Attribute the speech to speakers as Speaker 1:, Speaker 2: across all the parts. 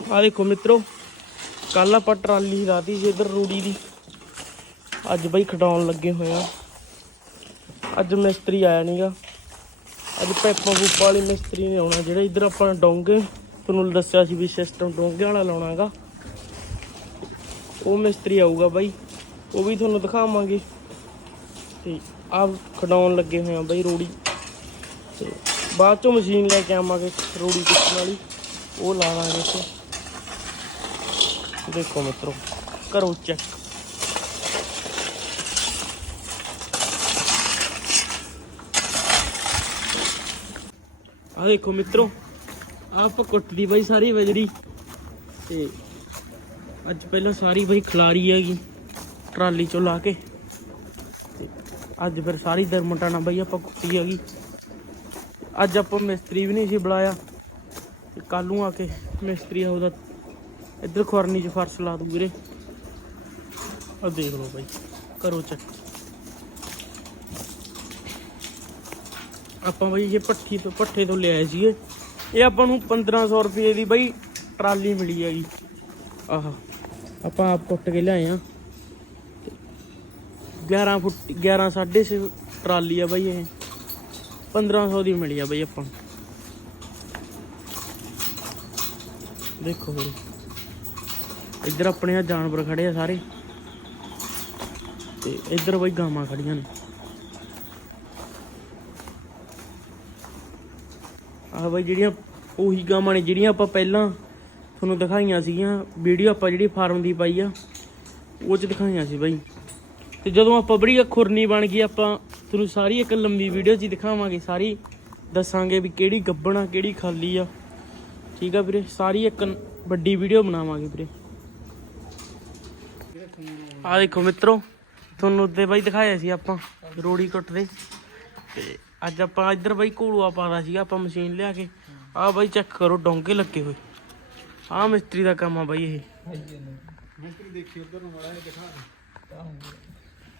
Speaker 1: ਆ ਦੇਖੋ ਮਿੱਤਰੋ ਕੱਲ ਆਪਾਂ ਟਰਾਲੀ ਲਾਤੀ ਸੀ ਇਧਰ ਰੂੜੀ ਦੀ। ਅੱਜ ਬਈ ਖਡਾਉਣ ਲੱਗੇ ਹੋਏ ਆ। ਅੱਜ ਮਿਸਤਰੀ ਆਇਆ ਨਹੀਂਗਾ ਅੱਜ ਪੈਪਾਂ ਪੂਪਾਂ ਵਾਲੀ ਮਿਸਤਰੀ ਨੇ ਆਉਣਾ, ਜਿਹੜਾ ਇਧਰ ਆਪਾਂ ਡੋਂਗੇ, ਤੁਹਾਨੂੰ ਦੱਸਿਆ ਸੀ ਵੀ ਸਿਸਟਮ ਡੋਂਗੇ ਵਾਲਾ ਲਾਉਣਾਗਾ। ਉਹ ਮਿਸਤਰੀ ਆਊਗਾ ਬਾਈ, ਉਹ ਵੀ ਤੁਹਾਨੂੰ ਦਿਖਾਵਾਂਗੇ। ਤੇ ਆਹ ਖਡਾਉਣ ਲੱਗੇ ਹੋਏ ਆ ਬਾਈ ਰੂੜੀ। ਤੇ ਬਾਅਦ ਚੋਂ ਮਸ਼ੀਨ ਲੈ ਕੇ ਆਵਾਂਗੇ ਰੂੜੀ ਪਿੱਛਣ ਵਾਲੀ। ਉਹ ਲਾ ਲਾਂਗੇ ਇੱਥੇ। ਦੇਖੋ ਮਿੱਤਰੋ, ਕਰੋ ਚੈੱਕ ਆ ਦੇਖੋ ਮਿੱਤਰੋ ਆਪ ਕੁੱਟਦੀ ਬਾਈ ਸਾਰੀ ਵਜਰੀ। ਤੇ ਅੱਜ ਪਹਿਲਾਂ ਸਾਰੀ ਬਾਈ ਖਲਾਰੀ ਹੈਗੀ, ਟਰਾਲੀ ਚੋਂ ਲਾ ਕੇ। ਤੇ ਅੱਜ ਫਿਰ ਸਾਰੀ ਦਰਮਟਾਣਾ ਬਾਈ ਆਪਾਂ ਕੁੱਟੀ ਹੈਗੀ। ਅੱਜ ਆਪਾਂ ਮਿਸਤਰੀ ਵੀ ਨਹੀਂ ਸੀ ਬੁਲਾਇਆ। ਤੇ ਕੱਲ ਨੂੰ ਆ ਕੇ ਮਿਸਤਰੀ ਉਹਦਾ ਇੱਧਰ ਖੁਰਨੀ 'ਚ ਫਰਸ਼ ਲਾ ਦੂ ਵੀਰੇ। ਆ ਦੇਖ ਲਓ ਬਾਈ, ਕਰੋ ਚੈੱਕ ਆਪਾਂ ਬਾਈ ਇਹ ਪੱਠੀ ਤੋਂ ਪੱਠੇ ਤੋਂ ਲਿਆਏ ਸੀਗੇ। ਇਹ ਆਪਾਂ ਨੂੰ 1500 ਰੁਪਏ ਦੀ ਬਾਈ ਟਰਾਲੀ ਮਿਲੀ ਹੈਗੀ। ਆਹ, ਆਪਾਂ ਆਪ ਕੁੱਟ ਕੇ ਲਿਆਏ ਆ। 11 ਫੁੱਟ 11 6.5 ਟਰਾਲੀ ਆ ਬਾਈ ਇਹ। 1500 ਦੀ ਮਿਲੀ ਆ ਬਾਈ ਆਪਾਂ ਦੇਖੋ ਵੀਰੇ। ਇੱਧਰ ਆਪਣੇ ਆ ਜਾਨਵਰ ਖੜੇ ਆ ਸਾਰੇ। ਤੇ ਇੱਧਰ ਬਈ ਗਾਵਾਂ ਖੜੀਆਂ ਨੇ। ਆਹ ਬਈ ਜਿਹੜੀਆਂ ਉਹੀ ਗਾਵਾਂ ਨੇ, ਜਿਹੜੀਆਂ ਆਪਾਂ ਪਹਿਲਾਂ ਤੁਹਾਨੂੰ ਦਿਖਾਈਆਂ ਸੀਗੀਆਂ। ਵੀਡੀਓ ਆਪਾਂ ਜਿਹੜੀ ਫਾਰਮ ਦੀ ਪਾਈ ਆ, ਉਹ ਚ ਦਿਖਾਈਆਂ ਸੀ ਬਈ। ਤੇ ਜਦੋਂ ਆਪਾਂ ਬੜੀ ਖੁਰਨੀ ਬਣ ਗਈ, ਆਪਾਂ ਤੁਹਾਨੂੰ ਸਾਰੀ ਇੱਕ ਲੰਮੀ ਵੀਡੀਓ 'ਚ ਦਿਖਾਵਾਂਗੇ, ਸਾਰੀ ਦੱਸਾਂਗੇ ਵੀ ਕਿਹੜੀ ਗੱਬਣਾ, ਕਿਹੜੀ ਖਾਲੀ ਆ। ਠੀਕ ਆ ਵੀਰੇ, ਸਾਰੀ ਇੱਕ ਵੱਡੀ ਵੀਡੀਓ ਬਣਾਵਾਂਗੇ ਵੀਰੇ। ਆ ਦੇਖੋ ਮਿੱਤਰੋ, ਤੁਹਾਨੂੰ ਉੱਤੇ ਬਾਈ ਦਿਖਾਇਆ ਸੀ ਆਪਾਂ, ਰੋੜੀ ਕੁੱਟਦੇ ਤੇ ਅੱਜ ਆਪਾਂ ਇੱਧਰ ਬਾਈ ਘੋਲੂਆ ਪਾਦਾ ਸੀਗਾ, ਆਪਾਂ ਮਸ਼ੀਨ ਲਿਆ ਕੇ। ਆ ਬਾਈ ਚੈੱਕ ਕਰੋ, ਡੋਂਗੇ ਲੱਗੇ ਹੋਏ। ਆ ਮਿਸਤਰੀ ਦਾ ਕੰਮ ਆ ਬਾਈ ਇਹ।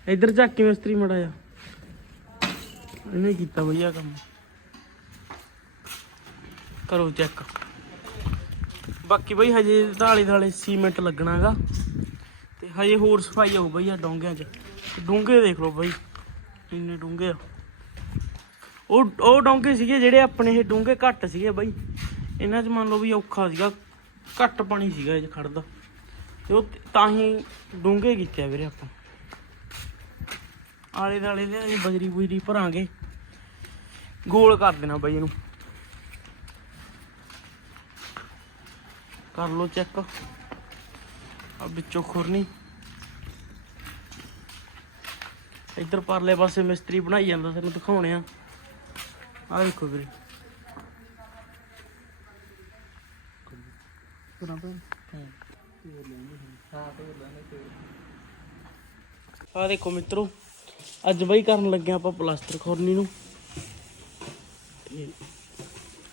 Speaker 1: ਇੱਧਰ ਚੱਕ ਕੇ ਮਿਸਤਰੀ ਮੜਾ ਜਾ। ਇਹਨੇ ਕੀਤਾ ਵਧੀਆ ਕੰਮ। ਕਰੋ ਚੈੱਕ ਬਾਕੀ ਬਈ ਹਜੇ ਢਾਲੇ ਢਾਲੇ ਸੀਮੈਂਟ ਲੱਗਣਾਗਾ। ਤੇ ਹਜੇ ਹੋਰ ਸਫ਼ਾਈ ਹੋਊ ਬਈ ਆ ਡੋਂਗਿਆਂ 'ਚ। ਡੂੰਘੇ ਦੇਖ ਲਓ ਬਈ ਇੰਨੇ ਡੂੰਘੇ ਆ। ਉਹ ਉਹ ਡੋਂਗੇ ਸੀਗੇ ਜਿਹੜੇ ਆਪਣੇ ਇਹ ਡੂੰਘੇ ਘੱਟ ਸੀਗੇ ਬਈ। ਇਹਨਾਂ 'ਚ ਮੰਨ ਲਓ ਵੀ ਔਖਾ ਸੀਗਾ, ਘੱਟ ਪਾਣੀ ਸੀਗਾ ਇਹ 'ਚ ਖੜਦਾ। ਤੇ ਉਹ ਤਾਂ ਹੀ ਡੂੰਘੇ ਕੀਤੇ ਆ ਵੀਰੇ ਆਪਾਂ। ਆਲੇ ਦਾਲੇ ਦੇ ਬਜਰੀ ਬੁਜਰੀ ਭਰਾਂਗੇ। ਗੋਲ ਕਰ ਦੇਣਾ ਬਈ ਇਹਨੂੰ। ਕਰ ਲੋ ਚੈੱਕ। ਆ ਵਿੱਚੋਂ ਖੁਰਨੀ। ਇੱਧਰ ਪਰਲੇ ਪਾਸੇ ਮਿਸਤਰੀ ਬਣਾਈ ਜਾਂਦਾ ਤੈਨੂੰ ਦਿਖਾਉਣੇ ਆ। ਆ ਦੇਖੋ ਵੀਰੇ। ਆ ਦੇਖੋ ਮਿੱਤਰੋ ਅੱਜ ਬਈ ਕਰਨ ਲੱਗੇ ਆਪਾਂ ਪਲਾਸਟਰ ਖੋਰਨੀ ਨੂੰ।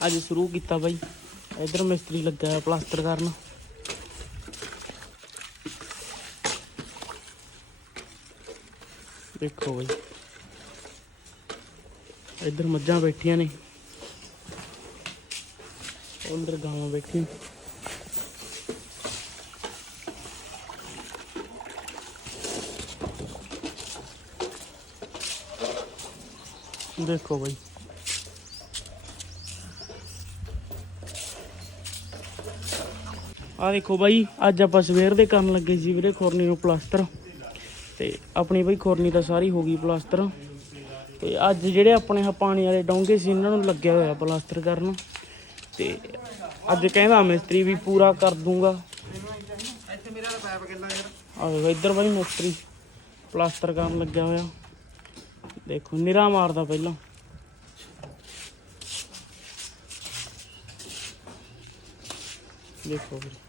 Speaker 1: ਅੱਜ ਸ਼ੁਰੂ ਕੀਤਾ ਬਾਈ। ਇਧਰ ਮਿਸਤਰੀ ਲੱਗਾ ਪਲਾਸਟਰ ਕਰਨ। ਦੇਖੋ ਬਾਈ। ਇੱਧਰ ਮੱਝਾਂ ਬੈਠੀਆਂ ਨੇ। ਉਧਰ ਗਾਵਾਂ ਬੈਠੀ ਦੇਖੋ ਬਾਈ। ਆ ਦੇਖੋ ਬਾਈ, ਅੱਜ ਆਪਾਂ ਸਵੇਰ ਦੇ ਕਰਨ ਲੱਗੇ ਸੀ ਵੀਰੇ ਖੋਰਨੀ ਨੂੰ ਪਲਾਸਟਰ। ਤੇ ਆਪਣੀ ਬਾਈ ਖੁਰਨੀ ਤਾਂ ਸਾਰੀ ਹੋ ਗਈ ਪਲਾਸਟਰ। ਤੇ ਅੱਜ ਜਿਹੜੇ ਆਪਣੇ ਆ ਪਾਣੀ ਵਾਲੇ ਡੋਂਗੇ ਸੀ, ਇਹਨਾਂ ਨੂੰ ਲੱਗਿਆ ਹੋਇਆ ਪਲਾਸਟਰ ਕਰਨ। ਤੇ ਅੱਜ ਕਹਿੰਦਾ ਮਿਸਤਰੀ ਵੀ ਪੂਰਾ ਕਰ ਦੂੰਗਾ। ਆ ਦੇਖੋ ਇੱਧਰ ਬਾਈ ਮਿਸਤਰੀ ਪਲਾਸਟਰ ਕਰਨ ਲੱਗਿਆ ਹੋਇਆ। ਦੇਖੋ, ਨਿਰਾ ਮਾਰਦਾ ਪਹਿਲਾਂ। ਦੇਖੋ ਵੀਰੇ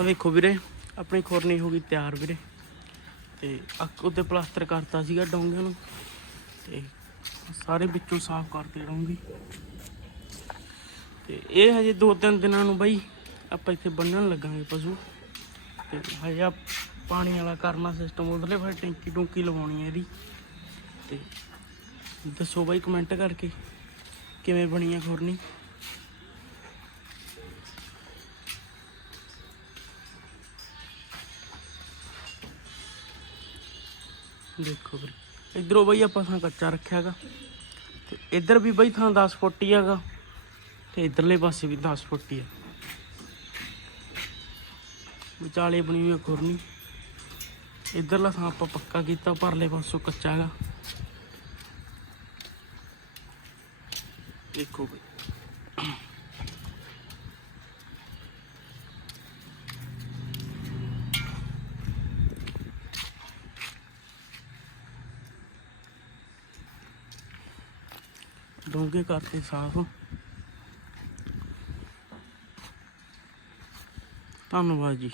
Speaker 1: ਆ ਦੇਖੋ ਵੀਰੇ, ਆਪਣੀ ਖੁਰਨੀ ਹੋ ਗਈ ਤਿਆਰ ਵੀਰੇ। ਤੇ ਅੱਕ ਉੱਤੇ ਪਲਾਸਟਰ ਕਰਤਾ ਸੀਗਾ ਡੋਂਗਿਆਂ ਨੂੰ। ਤੇ ਸਾਰੇ ਵਿੱਚੋਂ ਸਾਫ਼ ਕਰਦੇ ਰਹੂੰਗੀ ਤੇ ਇਹ ਹਜੇ ਦੋ ਤਿੰਨ ਦਿਨਾਂ ਨੂੰ ਬਾਈ, ਆਪਾਂ ਇੱਥੇ ਬੰਨਣ ਲੱਗਾਂਗੇ ਪਸ਼ੂ। ਤੇ ਹਜੇ ਪਾਣੀ ਵਾਲਾ ਕਰਨਾ ਸਿਸਟਮ ਉਧਰਲੇ ਫਿਰ ਟੈਂਕੀ ਟੁੰਕੀ ਲਵਾਉਣੀ ਹੈ ਇਹਦੀ। ਤੇ ਦੱਸੋ ਬਾਈ ਕਮੈਂਟ ਕਰਕੇ ਕਿਵੇਂ ਬਣੀ ਆ ਖੁਰਨੀ? ਦੇਖੋ ਬਈ। ਇਧਰੋਂ ਬਈ ਆਪਾਂ ਥਾਂ ਕੱਚਾ ਰੱਖਿਆਗਾ ਤੇ ਇੱਧਰ ਵੀ ਬਈ ਥਾਂ 10 ਫੁੱਟ ਹੀ ਹੈਗਾ। ਤੇ ਇਧਰਲੇ ਪਾਸੇ ਵੀ 10 ਫੁੱਟ ਹੀ ਆ। ਵਿਚਾਲੇ ਬਣੀ ਹੋਈ ਆ ਖੁਰਨੀ। ਇਧਰਲਾ ਥਾਂ ਆਪਾਂ ਪੱਕਾ ਕੀਤਾ, ਪਰਲੇ ਪਾਸੋਂ ਕੱਚਾ ਹੈਗਾ। ਦੇਖੋ ਬਈ। ਡੋਂਗੇ ਕਰਤੇ ਸਾਫ਼। ਧੰਨਵਾਦ ਜੀ।